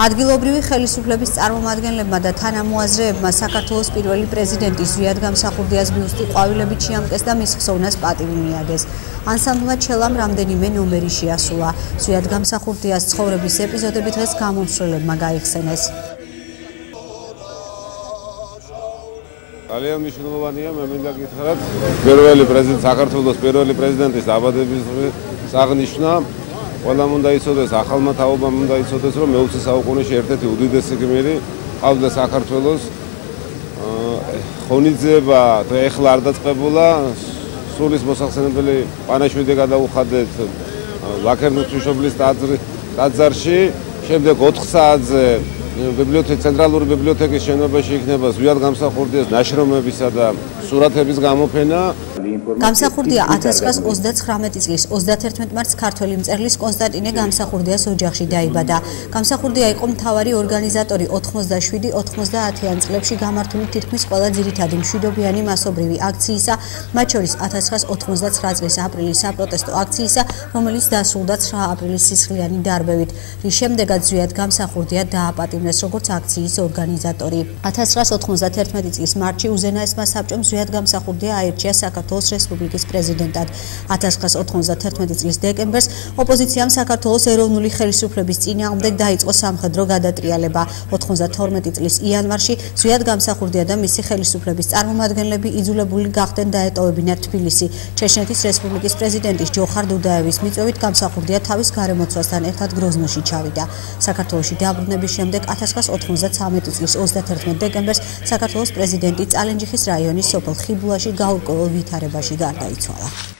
ადგილობრივი ხელისუფლების წარმომადგენლებმა და თანამოაზრეებმა საქართველოს პირველი პრეზიდენტის ზვიად გამსახურდიას ბიუსტი ყვავილებით შეამკეს და მის ხსოვნას პატივი მიაგეს. ანსამბლმა ჩელამ რამდენიმე ნომერი შეასრულა. ზვიად გამსახურდიას ცხოვრების ეპიზოდები დღეს გამომსვლელებმა გაიხსენეს. ძალიან მნიშვნელოვანია, მე მინდა გითხრათ, პირველი პრეზიდენტი საქართველოს პირველი პრეზიდენტის დაბადების დღის აღნიშვნა. ყველამ უნდა იცოდეს, ახალმა თაობამ უნდა იცოდეს, რომ მე-20 საუკუნეში ერთ-ერთი უდიდესი გმირი ყავდა საქართველოს. ღონისძიება ეხლა არ დაწყებულა, სულის მოსახსენებელი პანაშვიდი გადაუხადეთ ლაქერნის ღვთისმშობლის ტაძარში, შემდეგ 4 საათზე ცენტრალური ბიბლიოთეკის შენობაში იქნება ზვიად გამსახურდიას ნაშრომებისა და სურათების გამოფენა. გამსახურდია 1939 წლის 31 მარტს ქართველი მწერლის კონსტანტინე გამსახურდიას ოჯახში დაიბადა. გამსახურდია იყო მთავარი ორგანიზატორი 87-90-იან წლებში გამართული თითქმის ყველა ძირითადი მშვიდობიანი მასობრივი აქციისა, მათ შორის 1989 წლის აპრილის საპროტესტო აქციისა, რომელიც დასრულდა 9 აპრილის სისხლიანი დარბევით, რის შემდეგაც ზვიად გამსახურდია დააპატიმრეს როგორც აქციის ორგანიზატორი. 1991 წლის მარტში უზენაესმა საბჭომ ზვიად გამსახურდია აირჩია საქართველოს რესპუბლიკის პრეზიდენტად. 1991 წლის დეკემბერს ოპოზიციამ საქართველოს ეროვნული ხელისუფლების წინააღმდეგ დაიწყო სამხედრო გადატრიალება. 92 წლის იანვარში ზვიად გამსახურდია და მისი ხელისუფლების წარმომადგენლები იძულებული გახდნენ დაეტოვებინათ თბილისი. ჩეჩნეთის რესპუბლიკის პრეზიდენტის ჯოხარ დუდაევის მიწვევით გამსახურდია თავის გარემოცვასთან ერთად გროზნოში ჩავიდა. საქართველოში დაბრუნების შემდეგ 1993 წლის 31 დეკემბერს საქართველოს პრეზიდენტი წალენჯიხის რაიონის სოფელ ხიბულაში გაურკვეველ ვითარებაში გარდაიცვალა.